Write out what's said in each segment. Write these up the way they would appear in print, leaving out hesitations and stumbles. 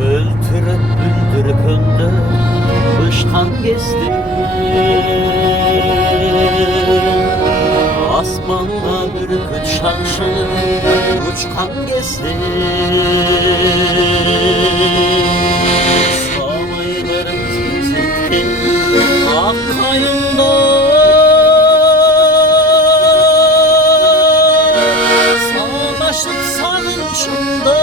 Bültürüp bültür kundu Kışkan gezdi Asmanda bürküt şanşı Uçkan gezdi Samayların tüzükti Ak kayında Sağlaşıp sarınçında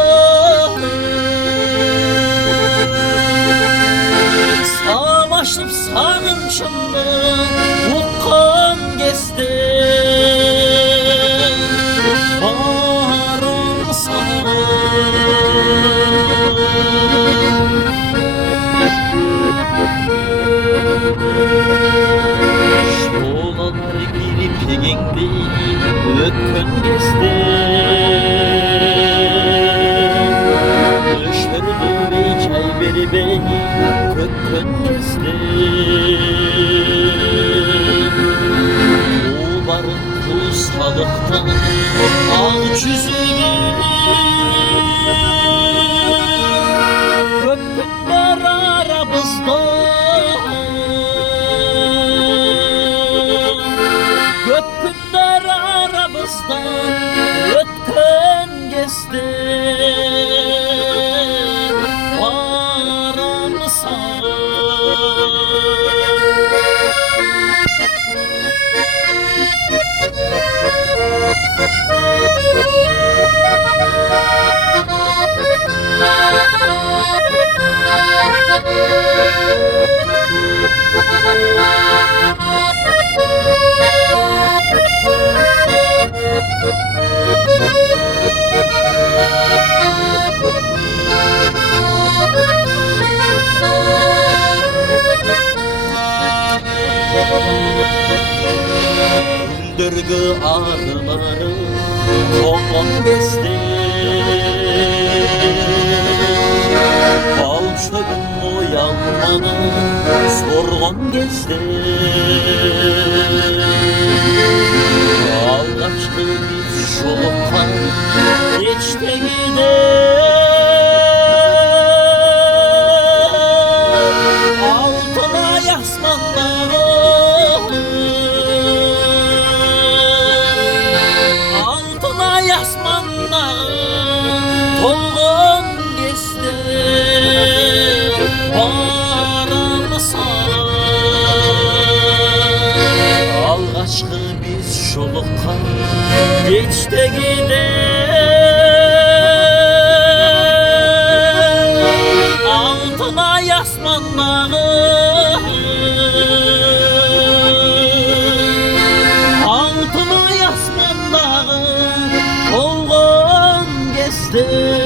Sağlaşıp sarınçında Ukan gezdi Varım sana Şoğlanlar girip yegendi Ökkön gezdi Düşürdüm bey beri beni Kökkön gezdi Uğbarın kusalıktan Al çüzülü Kökkünler aramızda Kökkünler aramızdan Ötkön gezdi Varım sana Güldürgü ağrıları Toplum gezdi Bal çöpün uyanmanı Sorgun gezdi Ağlaçlı biz şoluktan Geçti gider Altına yasmanları Altına yasmanları Tolgun gezdi Varım sana Algaçkı biz şoluktan Geçti gider Altına yasmanları Altına yasmanları Tolgun gezdi